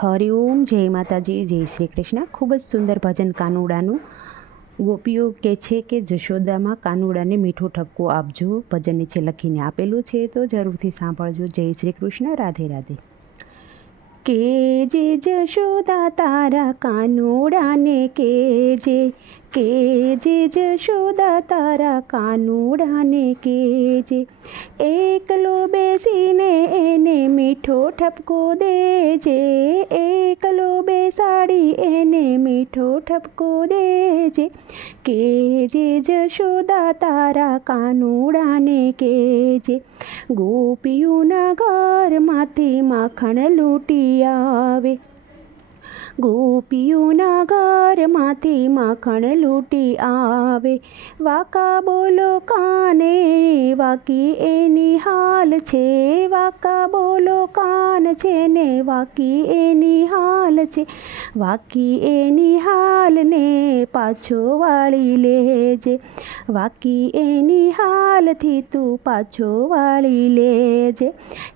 હરિઓમ, જય માતાજી, જય શ્રી કૃષ્ણ. ખૂબ જ સુંદર ભજન કાનુડાનું. ગોપીઓ કહે છે કે જશોદામાં કાનુડાને મીઠો ઠપકો આપજો. ભજન નીચે લખીને આપેલું છે, તો જરૂરથી સાંભળજો. જય શ્રી કૃષ્ણ. રાધે રાધે. કેજે જશોદા તારા કાનુડાને કેજે જશોદા તારા કાનુડાને કેજે, એકલો બેસીને એને મીઠો ઠપકો દેજે, એકલો બેસાડી એને મીઠો ઠપકો દેજે. કેજે જશોદા તારા કાનુડાને કેજે, ગોપીઓના ઘરમાંથી માખણ લૂંટી આવે, ગોપીઓના ઘરમાંથી માખણ લૂંટી આવે. વાકા બોલો કાને વાકી એની હાલ છે, વાકા બોલો કાન છે ને વાકી એની હાલ છે, વાકી એની હાલને પાછો વાળી લેજે, વાકી એની હાલથી તું પાછો વાળી લેજે.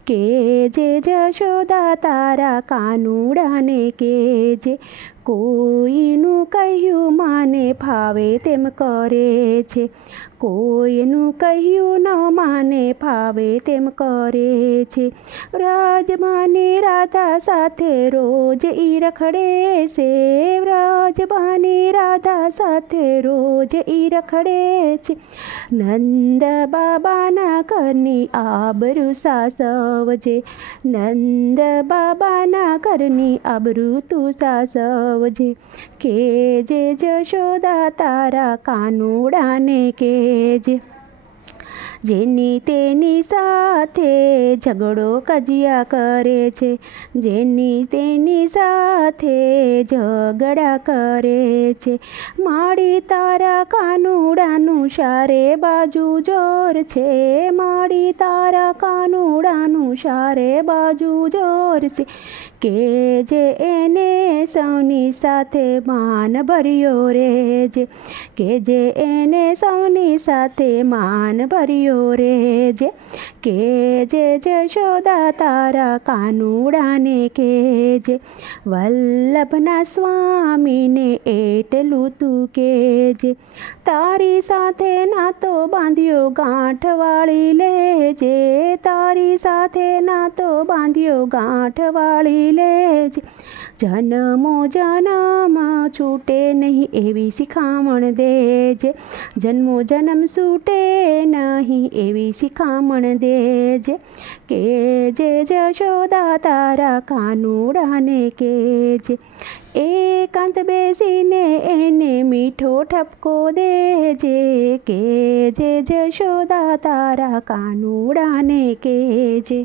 કેજે જશોદા તારા કાનુડાને કેજે, કોઈનું કહ્યું માને ફાવે તેમ કરે છે, કોઈનું કહ્યું ન માને ફાવે તેમ કરે છે. વ્રજમાની રાધા સાથે રોજ ઈ રખડે છે, વ્રજમાની રાધા સાથે રોજ ઈ રખડે છે. નંદ બાબાના ઘરની આબરૂ સાસવજે, નંદ બાબાના ઘરની આબરૂ તું સાસવજે. કેજે જશોદા તારા કાનુડાને કેજે, જેની તેની સાથે ઝઘડો કજિયા કરે છે, જેની તેની સાથે ઝઘડા કરે છે. માડી તારા કાનુડાનું શારે બાજુ જોર છે, માડી તારા કાનુડાનું શારે બાજુ જોર છે. કેજે એને સૌની સાથે માન ભર્યો રેજે, કેજે એને સૌની સાથે માન ભર્યો રેજે. કેજે જશોદા તારા કાનુડાને કેજે, વલ્લભના સ્વામીને એટલું તું કેજે, તારી સાથે નાતો બાંધ્યો ગાંઠ વાળી લેજે, તારી સાથે નાતો બાંધ્યો ગાંઠ વાળી લેજે. જન્મો જન્મ છૂટે નહીં એવી શિખામણ દેજે, જન્મો જન્મ છૂટે નહીં એવી શિખામણ દેજે. કેજે જશોદા તારા કાનુડાને કેજે, એકાંત બેસીને એને મીઠો ઠપકો દેજે. કેજે જશોદા તારા કાનુડાને કેજે.